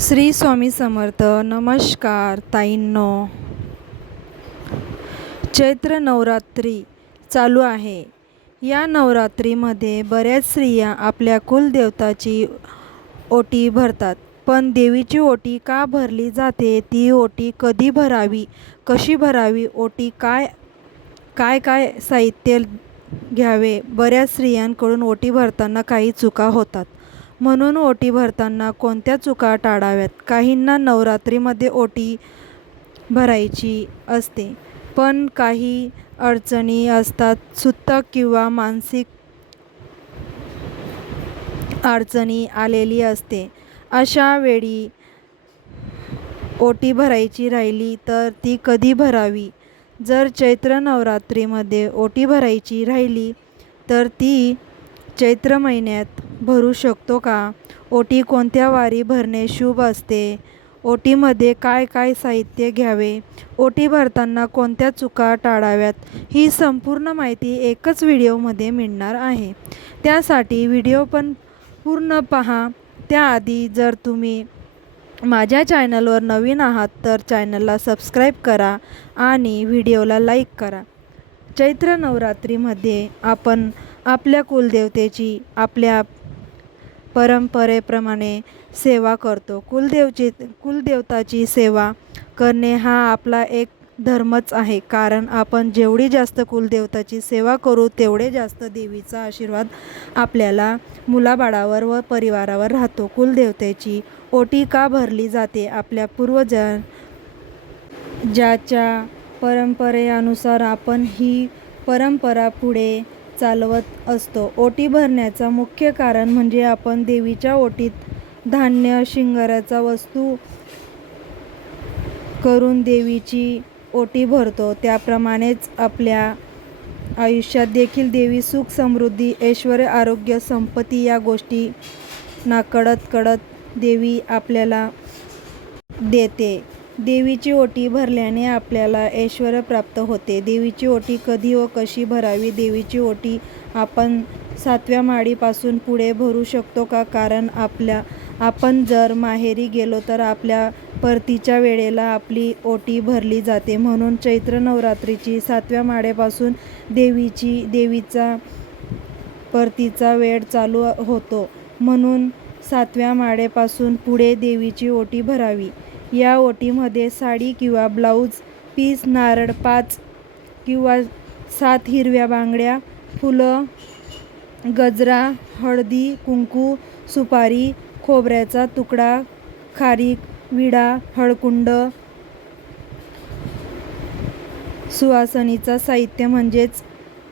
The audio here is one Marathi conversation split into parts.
श्री स्वामी समर्थ नमस्कार ताईंनो. चैत्र नवरात्री चालू आहे. या नवरात्रीमध्ये बऱ्याच स्त्रिया आपल्या कुलदेवताची ओटी भरतात. पण देवीची ओटी का भरली जाते? ती ओटी कधी भरावी? कशी भरावी? ओटी काय काय काय साहित्य घ्यावे? बऱ्याच स्त्रियांकडून ओटी भरताना काही चुका होतात. म्हणून ओटी भरताना कोणत्या चुका टाळाव्यात? काहींना नवरात्रीमध्ये ओटी भरायची असते पण काही अडचणी असतात सुतक किंवा मानसिक अडचणी आलेली असते. अशा वेळी ओटी भरायची राहिली तर ती कधी भरावी? जर चैत्र नवरात्रीमध्ये ओटी भरायची राहिली तर ती चैत्र महिन्यात भरू शकतो का? ओटी कोणत्या वारी भरणे शुभ असते? ओटीमध्ये काय काय साहित्य घ्यावे? ओटी भरताना कोणत्या चुका टाळाव्यात? ही संपूर्ण माहिती एकच व्हिडिओमध्ये मिळणार आहे. त्यासाठी व्हिडिओ पण पूर्ण पहा. त्याआधी जर तुम्ही माझ्या चॅनलवर नवीन आहात तर चॅनलला सबस्क्राईब करा आणि व्हिडिओला लाईक करा. चैत्र नवरात्रीमध्ये आपण आपल्या कुलदेवतेची आपल्या परंपरेप्रमाणे सेवा करतो. कुलदेवची कुलदेवताची सेवा करणे हा आपला एक धर्मच आहे. कारण आपण जेवढी जास्त कुलदेवताची सेवा करू तेवढे जास्त देवीचा आशीर्वाद आपल्याला मुलाबाळावर व परिवारावर राहतो. कुलदेवतेची ओटी का भरली जाते? आपल्या पूर्वजां ज्याच्या परंपरेनुसार आपण ही परंपरा पुढे चालवत असतो. ओटी भरण्याचा मुख्य कारण म्हणजे आपण देवीच्या ओटीत धान्य शिंगाराचा वस्तू करून देवीची ओटी भरतो. त्याप्रमाणेच आपल्या आयुष्यात देखील देवी सुख समृद्धी ऐश्वर आरोग्य संपत्ती या गोष्टी ना कळत कळत देवी आपल्याला देते. देवीची ओटी भरल्याने आपल्याला ऐश्वर प्राप्त होते. देवीची ओटी कधी व कशी भरावी? देवीची ओटी आपण सातव्या माळीपासून पुढे भरू शकतो का? कारण आपल्या आपण जर माहेरी गेलो तर आपल्या परतीच्या वेळेला आपली ओटी भरली जाते. म्हणून चैत्र नवरात्रीची सातव्या माळेपासून देवीची देवीचा परतीचा वेळ चालू होतो. म्हणून सातव्या माळेपासून पुढे देवीची ओटी भरावी. या ओटीमध्ये साडी किंवा ब्लाऊज पीस नारळ पाच किंवा सात हिरव्या बांगड्या फुलं गजरा हळदी कुंकू सुपारी खोबऱ्याचा तुकडा खारीक विडा हळकुंड सुवासनीचा साहित्य म्हणजेच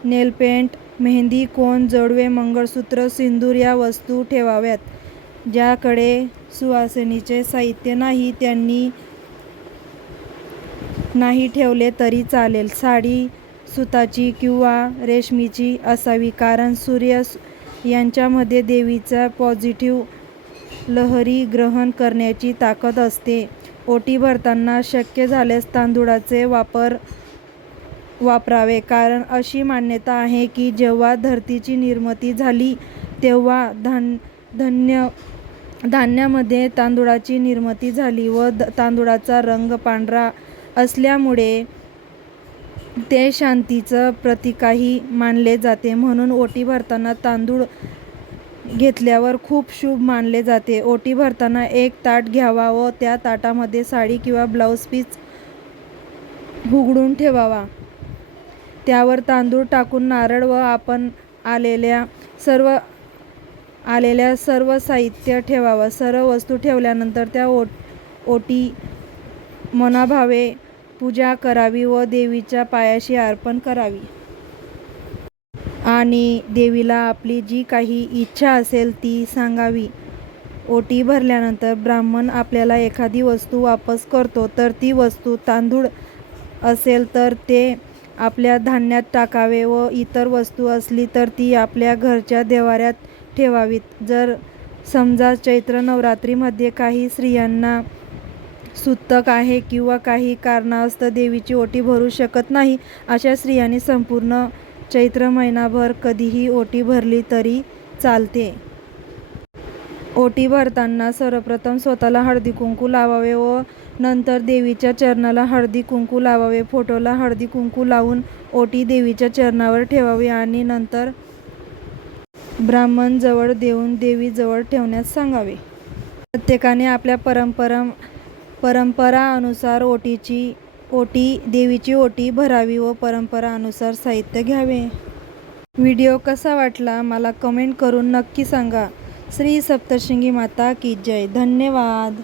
नेलपेंट मेहंदी कोण जोडवे मंगळसूत्र सिंदूर या वस्तू ठेवाव्यात. ज्याकडे सुवासिनीचे साहित्य नाही त्यांनी नाही ठेवले तरी चालेल. साडी सुताची किंवा रेशमीची असावी कारण सूर्य यांच्यामध्ये देवीचा पॉझिटिव्ह लहरी ग्रहण करण्याची ताकद असते. ओटी भरताना शक्य झाल्यास तांदुळाचे वापर वापरावे कारण अशी मान्यता आहे की जेव्हा धरतीची निर्मिती झाली तेव्हा धन धन्य धान्यामध्ये तांदूळाची निर्मिती झाली व द तांदूळाचा रंग पांढरा असल्यामुळे ते शांतीचं प्रतीकही मानले जाते. म्हणून ओटी भरताना तांदूळ घेतल्यावर खूप शुभ मानले जाते. ओटी भरताना एक ताट घ्यावा व त्या ताटामध्ये साडी किंवा ब्लाऊज पीस उघडून ठेवावा. त्यावर तांदूळ टाकून नारळ व आपण आलेल्या सर्व आलेल्या सर्व साहित्य ठेवावं. सर्व वस्तू ठेवल्यानंतर त्या ओट ओटी मनाभावे पूजा करावी व देवीच्या पायाशी अर्पण करावी. आणि देवीला आपली जी काही इच्छा असेल ती सांगावी. ओटी भरल्यानंतर ब्राह्मण आपल्याला एखादी वस्तू वापस करतो तर ती वस्तू तांदूळ असेल तर ते आपल्या धान्यात टाकावे व इतर वस्तू असली तर ती आपल्या घरच्या देवाऱ्यात ठेवावीत. जर समजा चैत्र नवरात्रीमध्ये काही स्त्रियांना सुतक आहे किंवा काही कारणास्तव देवीची ओटी भरू शकत नाही अशा स्त्रियांनी संपूर्ण चैत्र महिनाभर कधीही ओटी भरली तरी चालते. ओटी भरताना सर्वप्रथम स्वतःला हळदी कुंकू लावावे व नंतर देवीच्या चरणाला हळदी कुंकू लावावे. फोटोला हळदी कुंकू लावून ओटी देवीच्या चरणावर ठेवावी आणि नंतर ब्राह्मण जवळ देऊन देवीजवळ ठेवण्यास सांगावे. प्रत्येकाने आपल्या परंपरा परंपरानुसार ओटीची ओटी देवीची ओटी भरावी व परंपरानुसार साहित्य घ्यावे. व्हिडिओ कसा वाटला मला कमेंट करून नक्की सांगा. श्री सप्तशृंगी माता की जय. धन्यवाद.